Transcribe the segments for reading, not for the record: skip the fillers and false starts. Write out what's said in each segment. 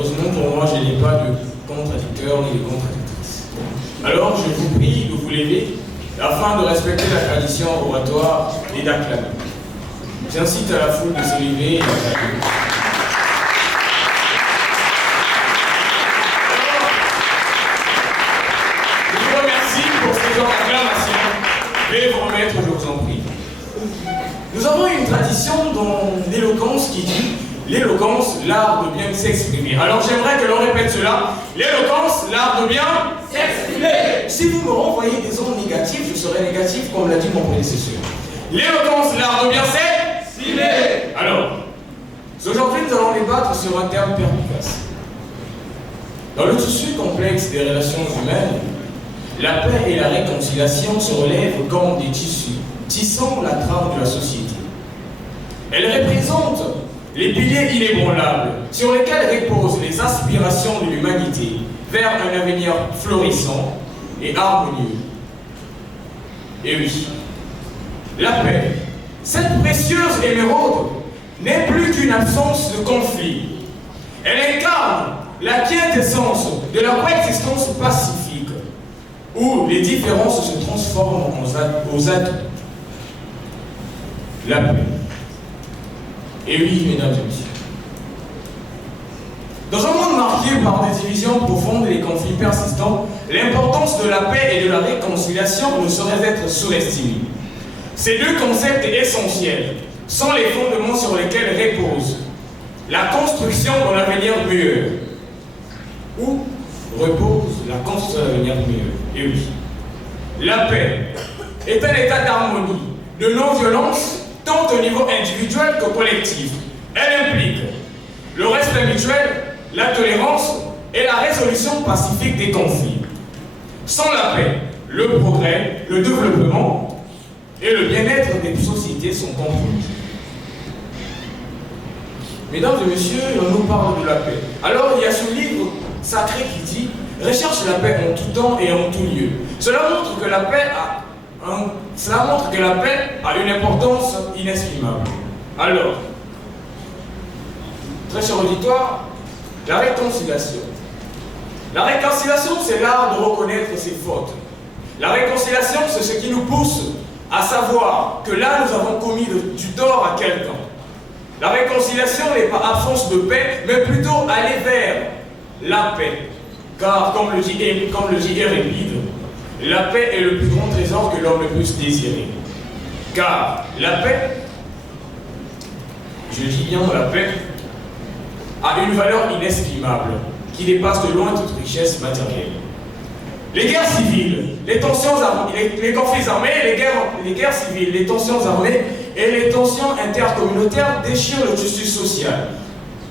Heureusement pour moi, je n'ai pas de contradicteur ni de contradictrice. Alors, je vous prie de vous lever afin de respecter la tradition oratoire et d'acclamer. J'incite à la foule de se lever et d'acclamer. Je vous remercie pour ce genre d'acclamation. Veuillez vous remettre, je vous en prie. Nous avons une tradition dans l'éloquence qui dit l'éloquence, l'art de bien s'exprimer. Alors j'aimerais que l'on répète cela. L'éloquence, l'art de bien s'exprimer. Si vous me renvoyez des ondes négatives, je serai négatif comme l'a dit mon prédécesseur. L'éloquence, l'art de bien s'exprimer. Alors, aujourd'hui nous allons débattre sur un terme perspicace. Dans le tissu complexe des relations humaines, la paix et la réconciliation se relèvent comme des tissus tissant la trame de la société. Elles représentent les piliers inébranlables sur lesquels reposent les aspirations de l'humanité vers un avenir florissant et harmonieux. Et oui, la paix, cette précieuse émeraude, n'est plus qu'une absence de conflit. Elle incarne la quintessence de la coexistence pacifique, où les différences se transforment aux atouts. La paix. Et oui, mesdames et messieurs. Dans un monde marqué par des divisions profondes et des conflits persistants, l'importance de la paix et de la réconciliation ne saurait être sous-estimée. Ces deux concepts essentiels sont les fondements sur lesquels repose la construction d'un avenir meilleur. Où repose la construction d'un avenir meilleur? Et oui. La paix est un état d'harmonie, de non-violence, tant au niveau individuel que collectif. Elle implique le respect mutuel, la tolérance et la résolution pacifique des conflits. Sans la paix, le progrès, le développement et le bien-être des sociétés sont compromis. Mesdames et messieurs, on nous parle de la paix. Alors il y a ce livre sacré qui dit « Recherche la paix en tout temps et en tout lieu ». Cela montre que la paix a une importance inestimable. Alors, très cher auditoire, la réconciliation. La réconciliation, c'est l'art de reconnaître ses fautes. La réconciliation, c'est ce qui nous pousse à savoir que là, nous avons commis du tort à quelqu'un. La réconciliation n'est pas absence de paix, mais plutôt aller vers la paix. Car, comme le dit Euripide, la paix est le plus grand trésor que l'homme puisse désirer. Car la paix, je dis bien la paix, a une valeur inestimable qui dépasse de loin toute richesse matérielle. Les guerres civiles, les tensions armées, les conflits armés, les guerres civiles, les tensions armées et les tensions intercommunautaires déchirent le tissu social,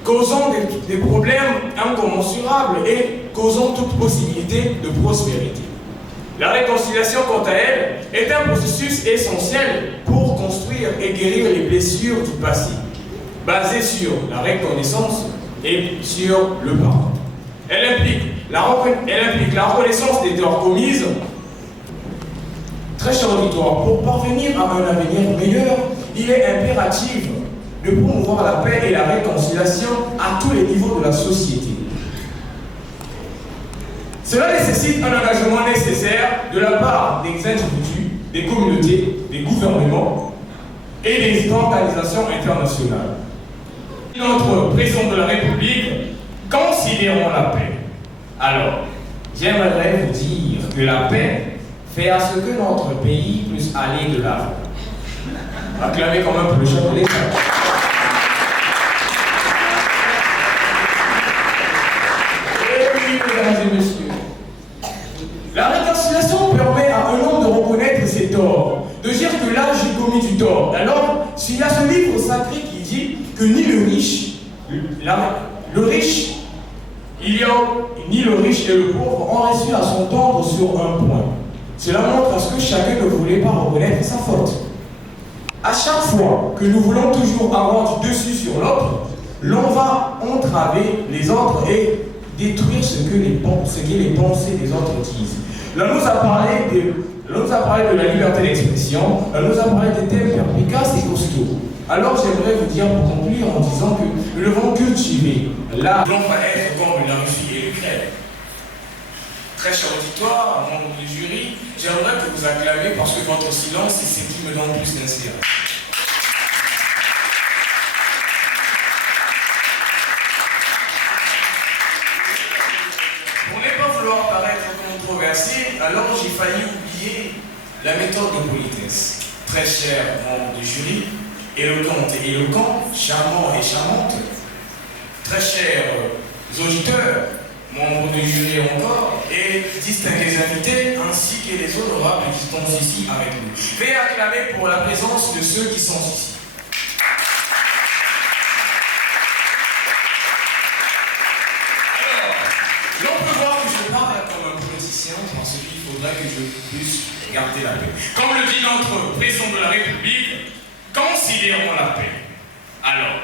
causant des problèmes incommensurables et causant toute possibilité de prospérité. La réconciliation, quant à elle, est un processus essentiel pour construire et guérir les blessures du passé, basé sur la reconnaissance et sur le pardon. Elle implique la reconnaissance des torts commises. Très cher auditoire, pour parvenir à un avenir meilleur, il est impératif de promouvoir la paix et la réconciliation à tous les niveaux de la société. Cela nécessite un engagement nécessaire de la part des individus, des communautés, des gouvernements et des organisations internationales. Notre président de la République, considérons la paix. Alors, j'aimerais vous dire que la paix fait à ce que notre pays puisse aller de l'avant. Acclamez quand même pour le chef de l'État. Et oui, mesdames et messieurs, la réconciliation permet à un homme de reconnaître ses torts, de dire que là j'ai commis du tort. Alors, s'il y a ce livre sacré qui dit que ni le riche ni le riche et le pauvre ont réussi à s'entendre sur un point. Cela montre à ce que chacun ne voulait pas reconnaître sa faute. À chaque fois que nous voulons toujours avoir du dessus sur l'autre, l'on va entraver les autres et détruire ce que les pensées des autres disent. L'on nous a parlé de la liberté d'expression, on nous a parlé des thèmes perspicaces et costauds. Alors j'aimerais vous dire pour conclure en disant que nous devons cultiver là, nous ne pas être comme la Russie et l'Ukraine. Très cher auditoire, membre du jury, j'aimerais que vous acclamez parce que votre silence, c'est ce qui me donne plus d'inspiration. Pour ne pas vouloir paraître controversé, alors j'ai failli oublier la méthode de politesse. Très cher membre du jury, éloquente et éloquent, charmant et charmante, très chers auditeurs, membres du jury encore, et distingués invités, ainsi que les honorables qui sont ici avec nous. Veuillez acclamer pour la présence de ceux qui sont ici. Alors, l'on peut voir que je parle comme un politicien parce qu'il faudrait que je puisse garder la paix. Comme le dit notre président de la République, considérons la paix. Alors,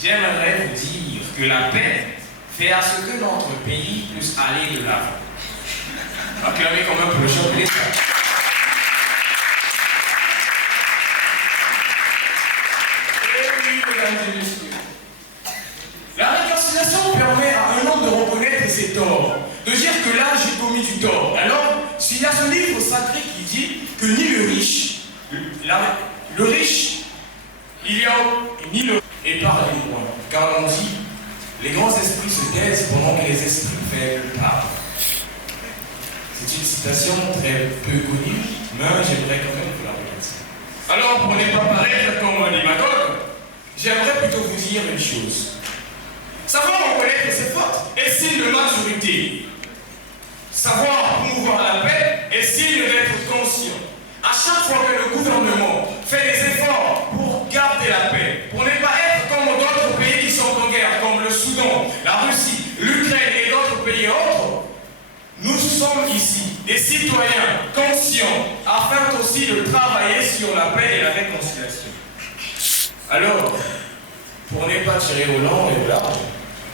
j'aimerais vous dire que la paix fait à ce que notre pays puisse aller de l'avant. Acclamez quand même pour le chef de l'État. Et oui, mesdames et messieurs, la réconciliation permet à un homme de reconnaître ses torts, de dire que là j'ai commis du tort. Alors, s'il y a ce livre sacré qui dit que ni le riche, il y a ni le et parlez-moi, car on dit les grands esprits se taisent pendant que les esprits faibles parlent. C'est une citation très peu connue, mais j'aimerais quand même vous la répéter. Alors, pour ne pas paraître comme un démagogue, j'aimerais plutôt vous dire une chose. Savoir reconnaître ses fautes est signe de maturité. Savoir promouvoir la paix est signe d'être conscient. À chaque fois que le gouvernement fait des efforts pour garder la paix, pour ne pas être comme d'autres pays qui sont en guerre, comme le Soudan, la Russie, l'Ukraine et d'autres pays autres, nous sommes ici des citoyens conscients afin aussi de travailler sur la paix et la réconciliation. Alors, pour ne pas tirer au long et au large,